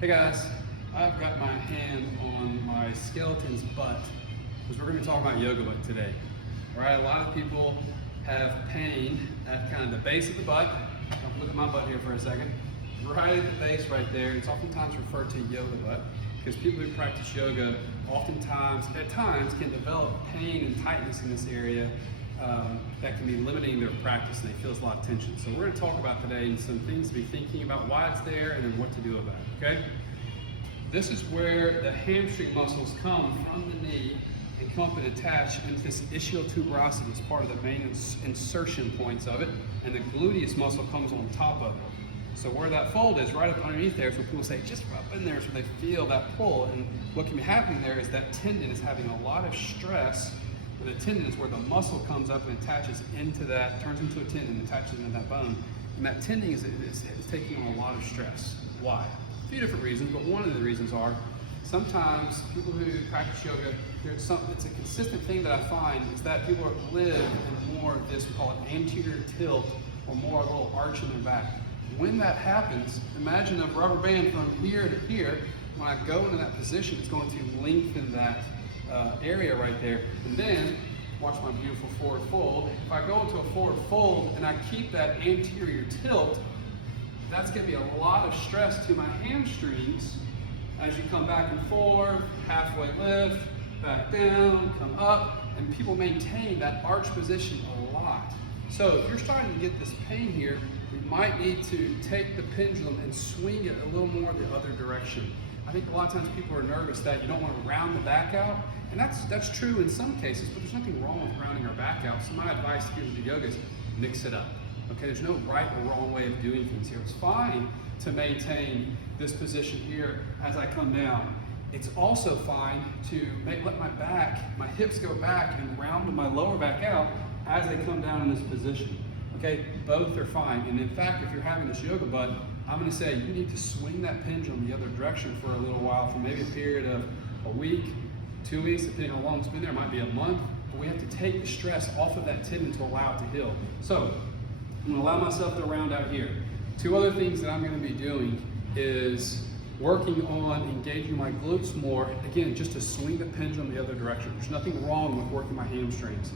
Hey guys, I've got my hand on my skeleton's butt because we're going to talk about yoga butt today. All right, a lot of people have pain at kind of the base of the butt. Look at my butt here for a second. Right at the base right there. It's oftentimes referred to yoga butt because people who practice yoga oftentimes, at times, can develop pain and tightness in this area that can be limiting their practice, and they feel a lot of tension. So we're going to talk about today some things to be thinking about why it's there and then what to do about it, okay? This is where the hamstring muscles come from the knee and come up and attach into this ischial tuberosity. It's part of the main insertion points of it, and the gluteus muscle comes on top of it. So where that fold is, right up underneath there, is where people say, just rub in there so they feel that pull. And what can be happening there is that tendon is having a lot of stress. The tendon is where the muscle comes up and attaches into that, turns into a tendon, attaches into that bone. And that tendon is taking on a lot of stress. Why? A few different reasons, but one of the reasons are sometimes people who practice yoga, it's a consistent thing that I find is that people live in more of this, we call it anterior tilt, or more a little arch in their back. When that happens, imagine a rubber band from here to here. When I go into that position, it's going to lengthen that area right there. And then, watch my beautiful forward fold. If I go into a forward fold and I keep that anterior tilt, that's going to be a lot of stress to my hamstrings as you come back and forth, halfway lift, back down, come up, and people maintain that arch position a lot. So if you're starting to get this pain here, you might need to take the pendulum and swing it a little more the other direction. I think a lot of times people are nervous that you don't want to round the back out, and that's true in some cases, but there's nothing wrong with rounding our back out. So my advice here to yoga is mix it up. Okay, there's no right or wrong way of doing things here. It's fine to maintain this position here as I come down. It's also fine to let my hips go back and round my lower back out as they come down in this position. Okay, both are fine. And in fact, if you're having this yoga butt, I'm going to say you need to swing that pendulum the other direction for a little while, for maybe a period of a week, 2 weeks, depending on how long it's been there. It might be a month, but we have to take the stress off of that tendon to allow it to heal. So I'm going to allow myself to round out here. Two other things that I'm going to be doing is working on engaging my glutes more. Again, just to swing the pendulum the other direction. There's nothing wrong with working my hamstrings.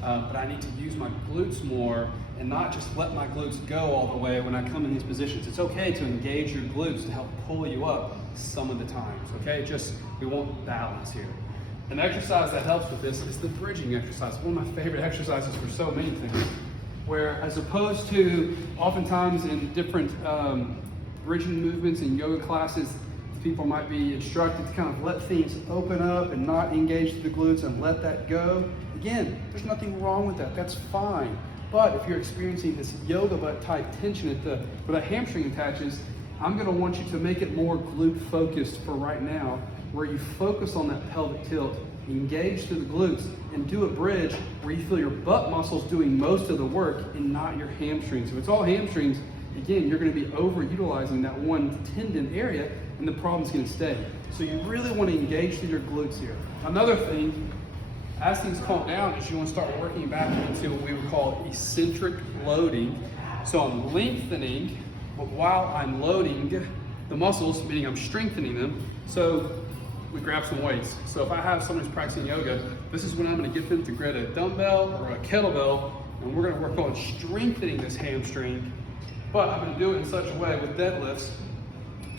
But I need to use my glutes more and not just let my glutes go all the way when I come in these positions. It's okay to engage your glutes to help pull you up some of the times, okay? Just, we want balance here. An exercise that helps with this is the bridging exercise. One of my favorite exercises for so many things, where as opposed to oftentimes in different bridging movements in yoga classes, people might be instructed to kind of let things open up and not engage the glutes and let that go. Again, there's nothing wrong with that. That's fine. But if you're experiencing this yoga butt type tension where the hamstring attaches, I'm going to want you to make it more glute focused for right now, where you focus on that pelvic tilt, engage through the glutes, and do a bridge where you feel your butt muscles doing most of the work and not your hamstrings. If it's all hamstrings, again, you're going to be overutilizing that one tendon area, and the problem's going to stay. So you really want to engage through your glutes here. Another thing, as things calm down, is you want to start working back into what we would call eccentric loading. So I'm lengthening, but while I'm loading the muscles, meaning I'm strengthening them. So we grab some weights. So if I have someone who's practicing yoga, this is when I'm going to get them to grab a dumbbell or a kettlebell, and we're going to work on strengthening this hamstring. But I'm going to do it in such a way with deadlifts,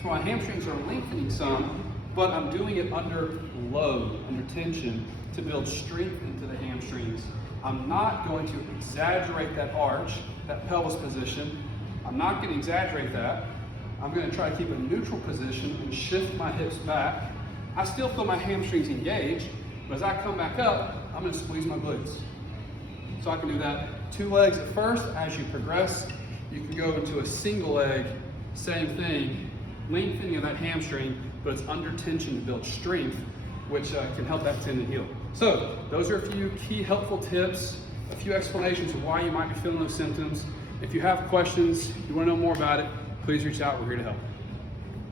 so my hamstrings are lengthening some, but I'm doing it under load, under tension, to build strength into the hamstrings. I'm not going to exaggerate that arch, that pelvis position. I'm not going to exaggerate that. I'm going to try to keep a neutral position and shift my hips back. I still feel my hamstrings engaged, but as I come back up, I'm going to squeeze my glutes. So I can do that 2 legs at first. As you progress, you can go into a single leg, same thing, lengthening of that hamstring, but it's under tension to build strength, which can help that tendon heal. So those are a few key helpful tips, a few explanations of why you might be feeling those symptoms. If you have questions, you want to know more about it, please reach out. We're here to help.